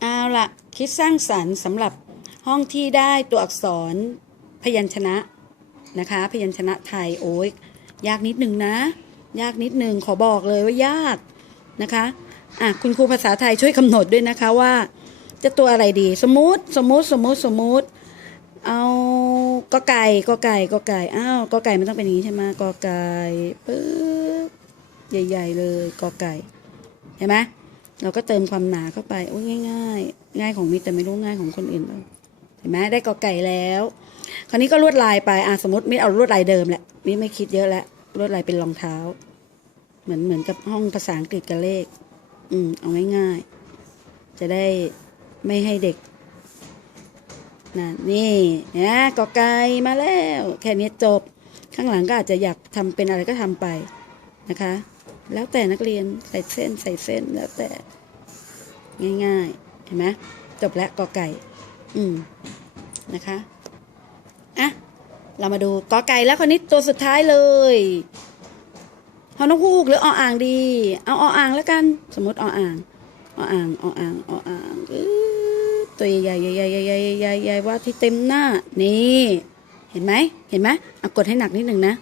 เอาละคิดสร้างสรรค์สำหรับห้องที่ได้ตัวอักษรพยัญชนะนะคะ พยัญชนะไทยโอ้ยยากนิดหนึ่งนะ ยากนิดหนึ่งขอบอกเลยว่ายากนะคะอะคุณครูภาษาไทยช่วยกำหนดด้วยนะคะว่า จะตัวอะไรดี สมมติสมมติสมมติสมมติเอากอไก่กอไก่กอไก่อ้าวกอไก่มันต้องเป็นอย่างนี้ใช่ไหมกอไก่ปึ๊บใหญ่ ๆ เลยกอไก่เห็นไหม เราก็เติมความหนาเข้าไปโอ้ยง่าย ๆ ง่ายของมิตรแต่ไม่รู้ง่ายของคนอื่นเปล่าเห็นไหมได้กอไก่แล้ว คราวนี้ก็ลวดลายไปอะสมมติมิตรเอาลวดลายเดิมแหละมิตรไม่คิดเยอะแล้วลวดลายเป็นรองเท้า เหมือนเหมือนกับห้องภาษาอังกฤษกับเลข อืมเอาง่ายๆจะได้ไม่ให้เด็กนะนี่นะกอไก่มาแล้ว แค่นี้จบ ข้างหลังก็อาจจะอยากทำเป็นอะไรก็ทำไปนะคะ แล้วแต่นักเรียนใส่เส้นใส่เส้นแล้วแต่ง่ายๆเห็นไหมจบแล้วกอไก่ อืมนะคะอะเรามาดูกอไก่แล้วคนนี้ตัวสุดท้ายเลยฮอนกฮูกหรือออ่างดี เอาออ่างแล้วกัน สมมติออ่างออ่างออ่างออ่างอื้อตัวใหญ่ๆใหญ่ๆใหญ่ๆใหญ่ๆใหญ่ๆว่าที่เต็มหน้า นี่ เห็นไหมเห็นไหมเอากดให้หนักนิดหนึ่งนะ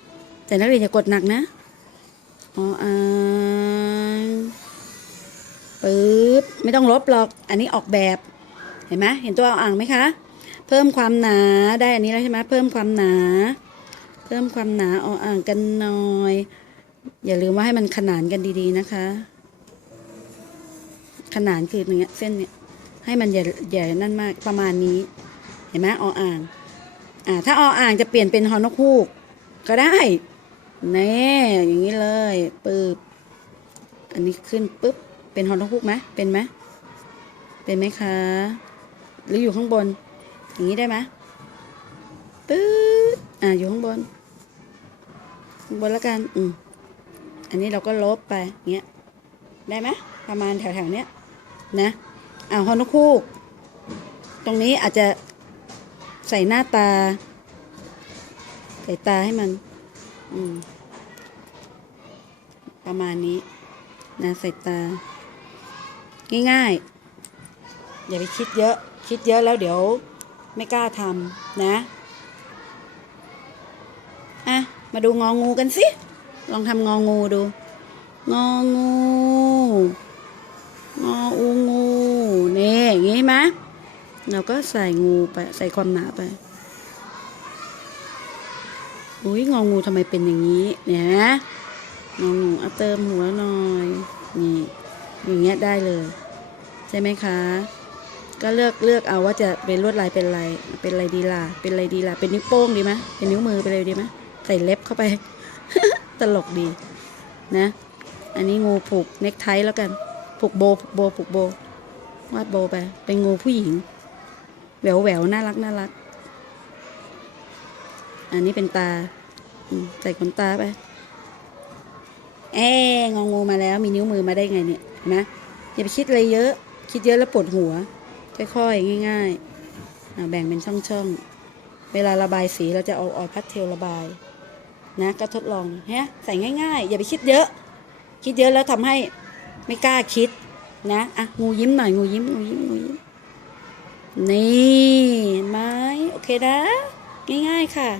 แต่นักเรียนอย่ากดหนักนะ ออ่างปึ๊บไม่ต้องลบหรอก อันนี้ออกแบบเห็นไหมเห็นตัวอ่างไหมคะ เพิ่มความหนาได้อันนี้แล้วใช่ไหมเพิ่มความหนา เพิ่มความหนาออ่างกันหน่อย อย่าลืมว่าให้มันขนานกันดีๆนะคะ ขนานคืออย่างเงี้ยเส้นเนี่ยให้มันอย่าอย่านั่นมากประมาณนี้ เห็นไหมออ่างอ่าถ้าออ่างจะเปลี่ยนเป็นฮอนกฮูกก็ได้ แน่อย่างนี้เลยปึ๊บอันนี้ขึ้นปุ๊บเป็นฮอนกฮูกไหมเป็นไหมเป็นไหมคะ หรืออยู่ข้างบน อย่างนี้ได้ไหมปึ๊บอ่าอยู่ข้างบนข้างบนแล้วกันอืมอันนี้เราก็ลบไปเงี้ยได้ไหมประมาณแถวๆเนี้ยนะอ่าฮอนกฮูก ตรงนี้อาจจะใส่หน้าตา ใส่ตาให้มัน อืม ประมาณนี้นะใส่ตา ง่ายๆ อย่าไปคิดเยอะ คิดเยอะแล้วเดี๋ยวไม่กล้าทำนะอะมาดูงองูกันสิ ลองทำงองูดู งองู งออูงูนี่อย่างงี้ไหมเราก็ใส่งูไปใส่ความหนาไปอุ้ยงองูทำไมเป็นอย่างนี้ เนี่ย นะงองูเอาเติมหัวหน่อย นี่ อย่างเงี้ยได้เลย ใช่ไหมคะ ก็เลือกเลือกเอาว่าจะเป็นลวดลายเป็นอะไร เป็นอะไรดีล่ะ เป็นอะไรดีล่ะ เป็นนิ้วโป้งดีไหมเป็นนิ้วมือไปเลยดีไหมใส่เล็บเข้าไป ตลกดี นะ อันนี้งูผูกเน็กไทแล้วกัน ผูกโบผูกโบผูกโบ วาดโบไป เป็นงูผู้หญิง แหววแหววน่ารักน่ารัก อันนี้เป็นตา ใส่ขนตาไป เอ๊ะงองูมาแล้ว มีนิ้วมือมาได้ไงเนี่ยเห็นไหมอย่าไปคิดอะไรเยอะ คิดเยอะแล้วปวดหัว ค่อยๆ ง่ายๆแบ่งเป็นช่องๆ เวลาระบายสีเราจะเอาออยพัดเทลระบาย นะก็ทดลองฮะใส่ง่ายๆ อย่าไปคิดเยอะ คิดเยอะแล้วทำให้ไม่กล้าคิดนะอะงูยิ้มหน่อยงูยิ้มงูยิ้มงูยิ้มนี่เห็นไหมโอเคนะ ง่ายๆค่ะ